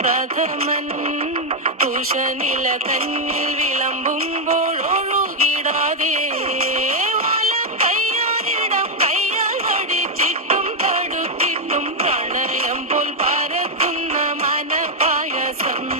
പ്രഥമൻ. കുശനില കന്നിൽ വിളമ്പുമ്പോൾ ഒഴുകിടാതെ. പ്രണയം പോൽ പരക്കുന്ന മനപായസം.